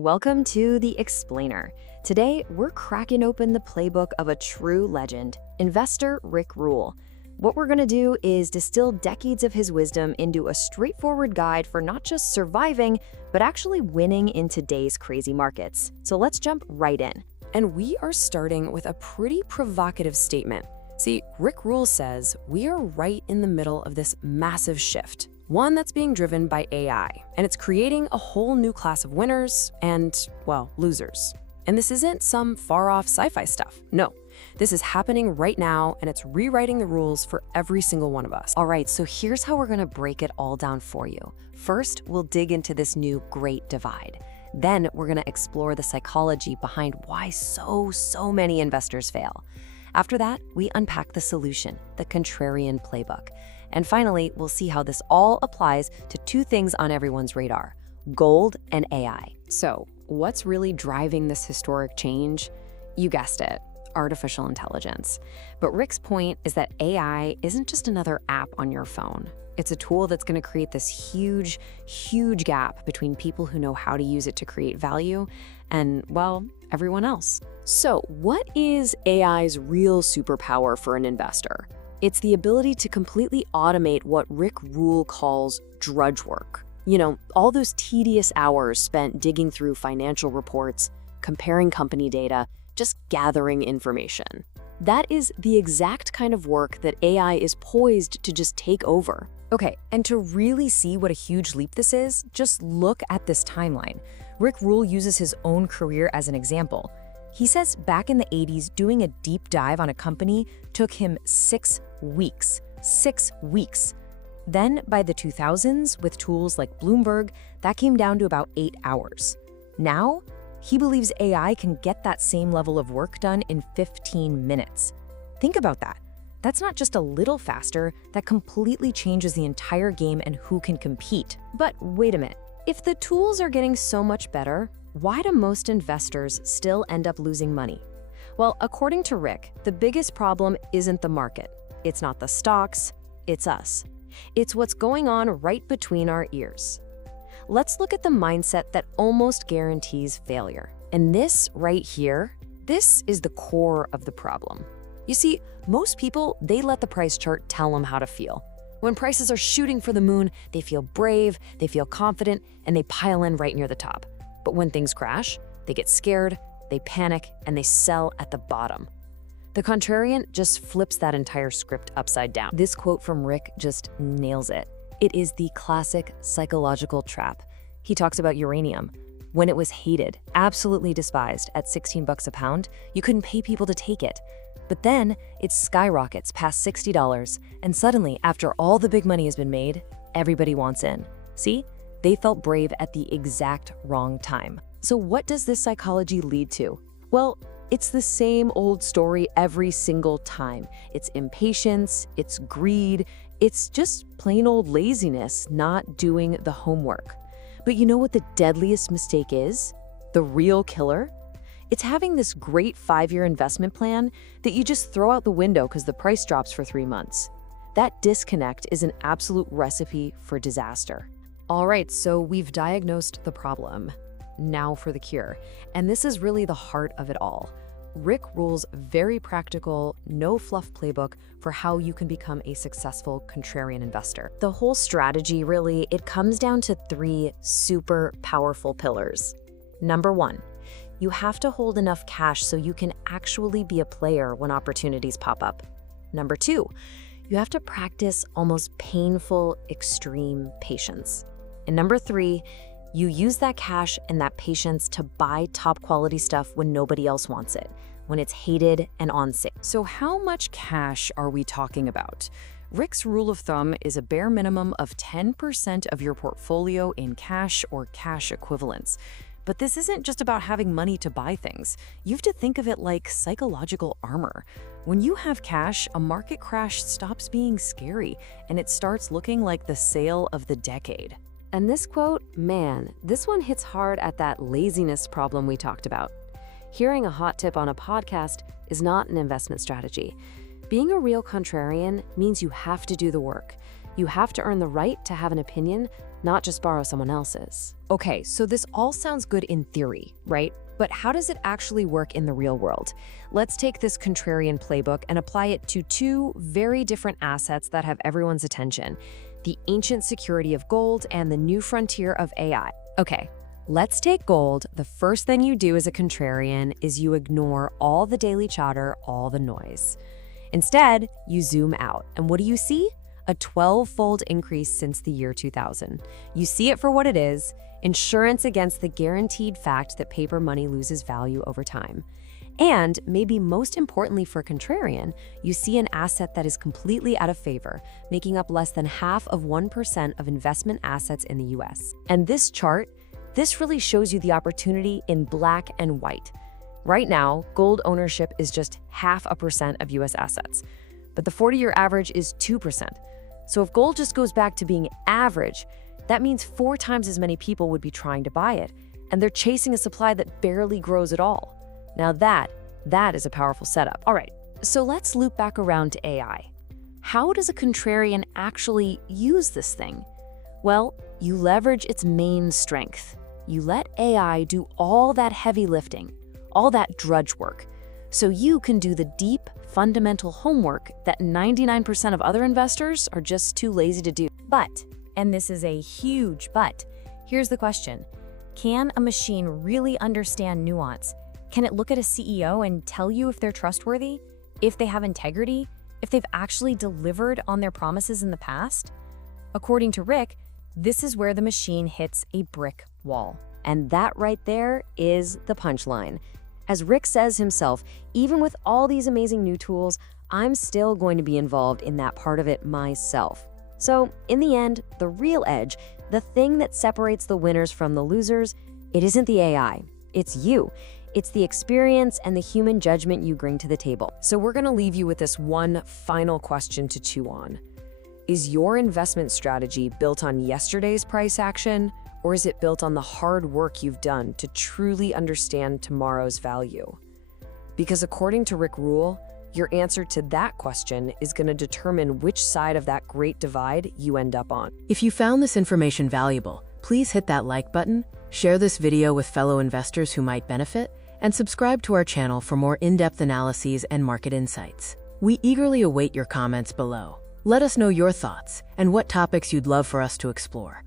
Welcome to The Explainer. Today, we're cracking open the playbook of a true legend, investor Rick Rule. What we're going to do is distill decades of his wisdom into a straightforward guide for not just surviving, but actually winning in today's crazy markets. So let's jump right in. And we are starting with a pretty provocative statement. See, Rick Rule says we are right in the middle of this massive shift, one that's being driven by AI, and it's creating a whole new class of winners and, well, losers. And this isn't some far-off sci-fi stuff. No, this is happening right now, and it's rewriting the rules for every single one of us. All right, so here's how we're going to break it all down for you. First, we'll dig into this new great divide. Then we're going to explore the psychology behind why so many investors fail. After that, we unpack the solution, the contrarian playbook. And finally, we'll see how this all applies to two things on everyone's radar: gold and AI. So, what's really driving this historic change? You guessed it, artificial intelligence. But Rick's point is that AI isn't just another app on your phone. It's a tool that's going to create this huge gap between people who know how to use it to create value and, well, everyone else. So, what is AI's real superpower for an investor? It's the ability to completely automate what Rick Rule calls drudge work. You know, all those tedious hours spent digging through financial reports, comparing company data, just gathering information. That is the exact kind of work that AI is poised to just take over. Okay, and to really see what a huge leap this is, just look at this timeline. Rick Rule uses his own career as an example. He says back in the 80s, doing a deep dive on a company took him 6 weeks. 6 weeks. Then by the 2000s, with tools like Bloomberg, that came down to about 8 hours. Now, he believes AI can get that same level of work done in 15 minutes. Think about that. That's not just a little faster, that completely changes the entire game and who can compete. But wait a minute, if the tools are getting so much better, why do most investors still end up losing money? Well, according to Rick, the biggest problem isn't the market. It's not the stocks, it's us. It's what's going on right between our ears. Let's look at the mindset that almost guarantees failure. And this right here, this is the core of the problem. You see, most people, they let the price chart tell them how to feel. When prices are shooting for the moon, they feel brave, they feel confident, and they pile in right near the top. But when things crash, they get scared, they panic, and they sell at the bottom. The contrarian just flips that entire script upside down. This quote from Rick just nails it. It is the classic psychological trap. He talks about uranium. When it was hated, absolutely despised at 16 bucks a pound, you couldn't pay people to take it. But then it skyrockets past $60, and suddenly, after all the big money has been made, everybody wants in. See? They felt brave at the exact wrong time. So what does this psychology lead to? Well, it's the same old story every single time. It's impatience, it's greed, it's just plain old laziness, not doing the homework. But you know what the deadliest mistake is? The real killer? It's having this great 5-year investment plan that you just throw out the window because the price drops for 3 months. That disconnect is an absolute recipe for disaster. All right, so we've diagnosed the problem. Now for the cure. And this is really the heart of it all. Rick Rule's very practical, no-fluff playbook for how you can become a successful contrarian investor. The whole strategy, really, it comes down to 3 super powerful pillars. Number 1, you have to hold enough cash so you can actually be a player when opportunities pop up. Number 2, you have to practice almost painful, extreme patience. And number 3, you use that cash and that patience to buy top quality stuff when nobody else wants it, when it's hated and on sale. So how much cash are we talking about? Rick's rule of thumb is a bare minimum of 10% of your portfolio in cash or cash equivalents. But this isn't just about having money to buy things. You have to think of it like psychological armor. When you have cash, a market crash stops being scary and it starts looking like the sale of the decade. And this quote, man, this one hits hard at that laziness problem we talked about. Hearing a hot tip on a podcast is not an investment strategy. Being a real contrarian means you have to do the work. You have to earn the right to have an opinion, not just borrow someone else's. Okay, so this all sounds good in theory, right? But how does it actually work in the real world? Let's take this contrarian playbook and apply it to two very different assets that have everyone's attention: the ancient security of gold and the new frontier of AI. Okay, let's take gold. The first thing you do as a contrarian is you ignore all the daily chatter, all the noise. Instead, you zoom out, and what do you see? A 12-fold increase since the year 2000. You see it for what it is: insurance against the guaranteed fact that paper money loses value over time. And maybe most importantly for a contrarian, you see an asset that is completely out of favor, making up less than half of 1% of investment assets in the US. And this chart, this really shows you the opportunity in black and white. Right now, gold ownership is just 0.5% of US assets, but the 40-year average is 2%. So if gold just goes back to being average, that means 4 times as many people would be trying to buy it, and they're chasing a supply that barely grows at all. Now that is a powerful setup. All right, so let's loop back around to AI. How does a contrarian actually use this thing? Well, you leverage its main strength. You let AI do all that heavy lifting, all that drudge work, so you can do the deep, fundamental homework that 99% of other investors are just too lazy to do. But, and this is a huge but, here's the question: can a machine really understand nuance? Can it look at a CEO and tell you if they're trustworthy, if they have integrity, if they've actually delivered on their promises in the past? According to Rick, this is where the machine hits a brick wall. And that right there is the punchline. As Rick says himself, even with all these amazing new tools, I'm still going to be involved in that part of it myself. So in the end, the real edge, the thing that separates the winners from the losers, it isn't the AI, it's you. It's the experience and the human judgment you bring to the table. So we're gonna leave you with this one final question to chew on. Is your investment strategy built on yesterday's price action, or is it built on the hard work you've done to truly understand tomorrow's value? Because according to Rick Rule, your answer to that question is going to determine which side of that great divide you end up on. If you found this information valuable, please hit that like button, share this video with fellow investors who might benefit, and subscribe to our channel for more in-depth analyses and market insights. We eagerly await your comments below. Let us know your thoughts and what topics you'd love for us to explore.